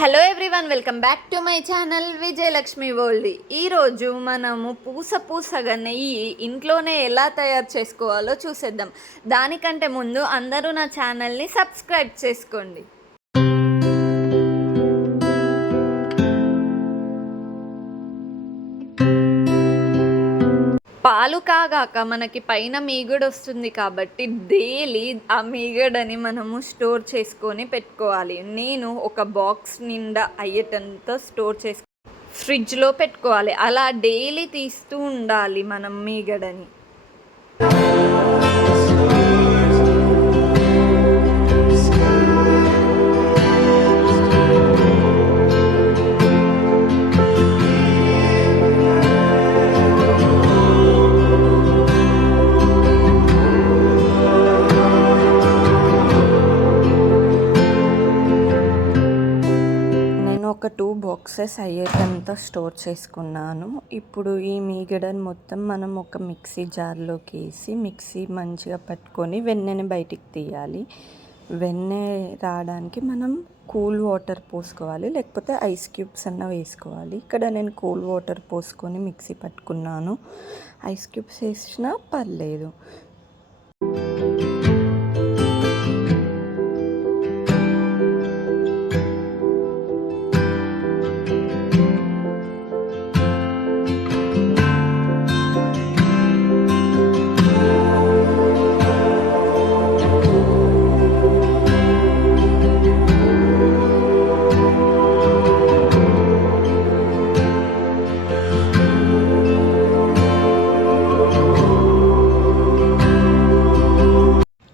Hello everyone, welcome back to my channel Vijayalakshmi వరల్డ్. ఈరోజు మనము పూసగా నెయ్యి ఇంట్లోనే ఎలా తయారు చేసుకోవాలో చూసేద్దాం. దానికంటే ముందు అందరూ నా ఛానల్ని సబ్స్క్రైబ్ చేసుకోండి. పాలు కాగాక మనకి పైన మీగడ వస్తుంది కాబట్టి డైలీ ఆ మీగడని మనము స్టోర్ చేసుకొని పెట్టుకోవాలి. నేను ఒక బాక్స్ నిండా అయ్యేటంత స్టోర్ చేసుకొని ఫ్రిడ్జ్లో పెట్టుకోవాలి. అలా డైలీ తీస్తూ ఉండాలి మనం మీగడని. ఒక 2 బాక్సెస్ అయ్యేటంత స్టోర్ చేసుకున్నాను. ఇప్పుడు ఈ మీగడని మొత్తం మనం ఒక మిక్సీ జార్లోకి వేసి మిక్సీ మంచిగా పట్టుకొని వెన్నెని బయటికి తీయాలి. వెన్నె రావడానికి మనం కూల్ వాటర్ పోసుకోవాలి, లేకపోతే ఐస్ క్యూబ్స్ అన్న వేసుకోవాలి. ఇక్కడ నేను కూల్ వాటర్ పోసుకొని మిక్సీ పట్టుకున్నాను. ఐస్ క్యూబ్స్ వేసినా పర్లేదు.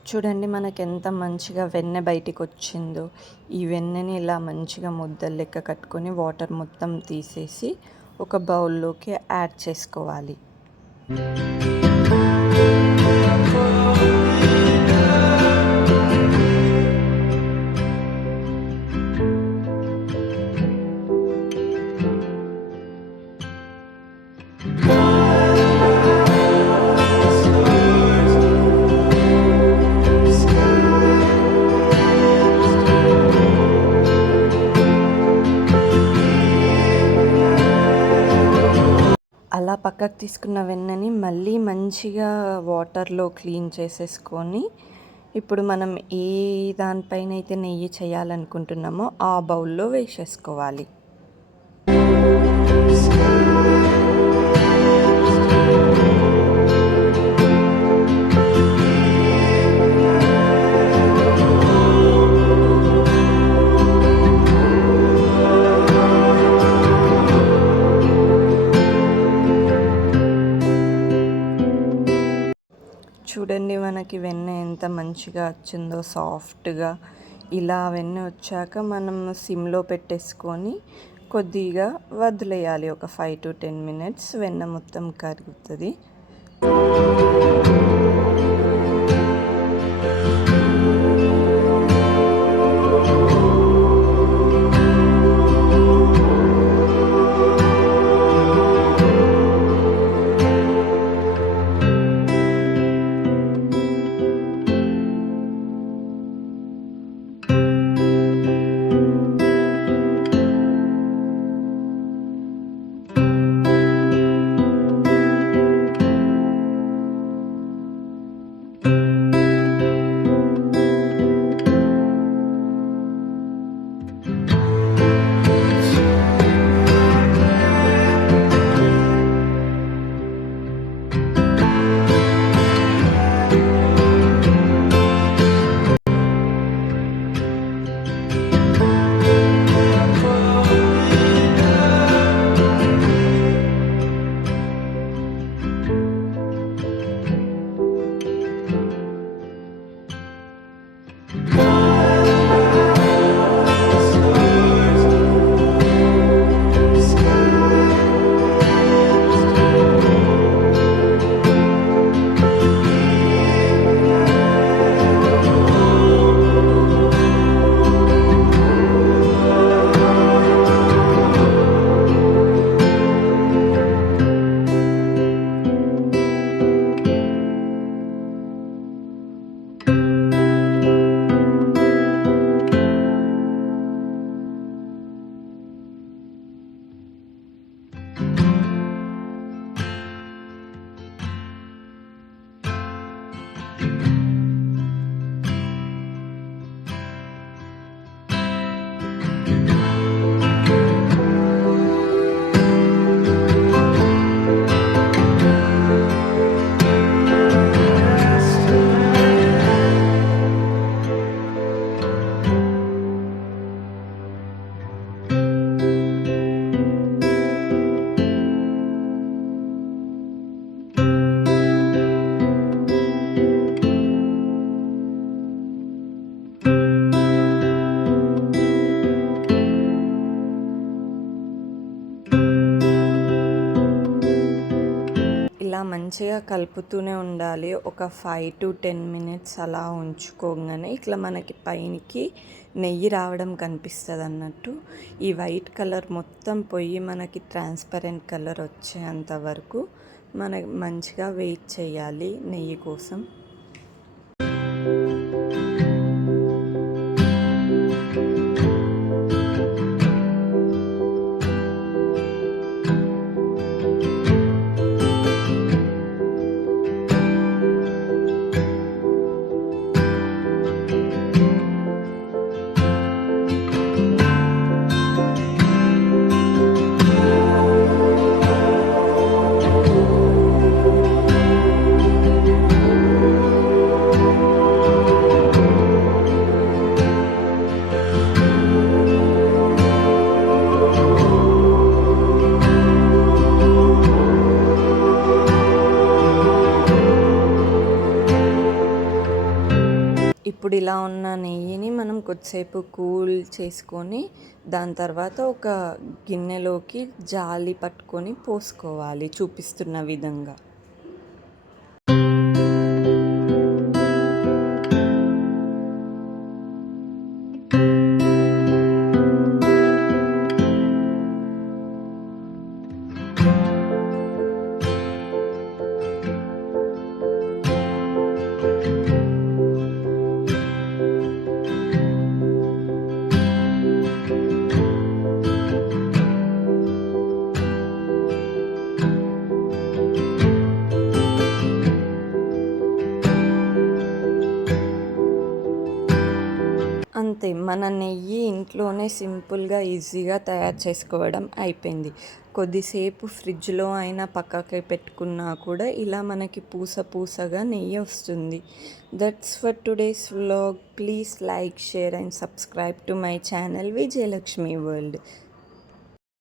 చూడండి మనకి ఎంత మంచిగా వెన్నె బయటికి వచ్చిందో. ఈ వెన్నెని ఇలా మంచిగా ముద్దలు లెక్క కట్టుకొని వాటర్ మొత్తం తీసేసి ఒక బౌల్లోకి యాడ్ చేసుకోవాలి. అలా పక్కకు తీసుకున్న వెన్నని మళ్ళీ మంచిగా వాటర్లో క్లీన్ చేసేసుకొని ఇప్పుడు మనం ఏ దానిపైన అయితే నెయ్యి చేయాలనుకుంటున్నామో ఆ బౌల్లో వేసేసుకోవాలి. చూడండి మనకి వెన్న ఎంత మంచిగా వచ్చిందో, సాఫ్ట్గా. ఇలా వెన్న వచ్చాక మనం సిమ్లో పెట్టేసుకొని కొద్దిగా వదిలేయాలి. ఒక 5 to 10 minutes వెన్న మొత్తం కరుగుతుంది. మంచిగా కలుపుతూనే ఉండాలి. ఒక 5 to 10 మినిట్స్ అలా ఉంచుకోగానే ఇట్లా మనకి పైనికి నెయ్యి రావడం కనిపిస్తుంది అన్నట్టు. ఈ వైట్ కలర్ మొత్తం పోయి మనకి ట్రాన్స్పరెంట్ కలర్ వచ్చేంత వరకు మనం మంచిగా వెయిట్ చేయాలి నెయ్యి కోసం. ఇప్పుడు ఇలా ఉన్న నెయ్యిని మనం కొద్దిసేపు కూల్ చేసుకొని దాని తర్వాత ఒక గిన్నెలోకి జాలి పట్టుకొని పోసుకోవాలి చూపిస్తున్న విధంగా. అంతే, మన నెయ్యి ఇంట్లోనే సింపుల్గా ఈజీగా తయారు చేసుకోవడం అయిపోయింది. కొద్దిసేపు ఫ్రిడ్జ్లో అయినా పక్కకి పెట్టుకున్నా కూడా ఇలా మనకి పూస పూసగా నెయ్యి వస్తుంది. That's for today's vlog. Please like, share and subscribe to my channel Vijayalakshmi వరల్డ్.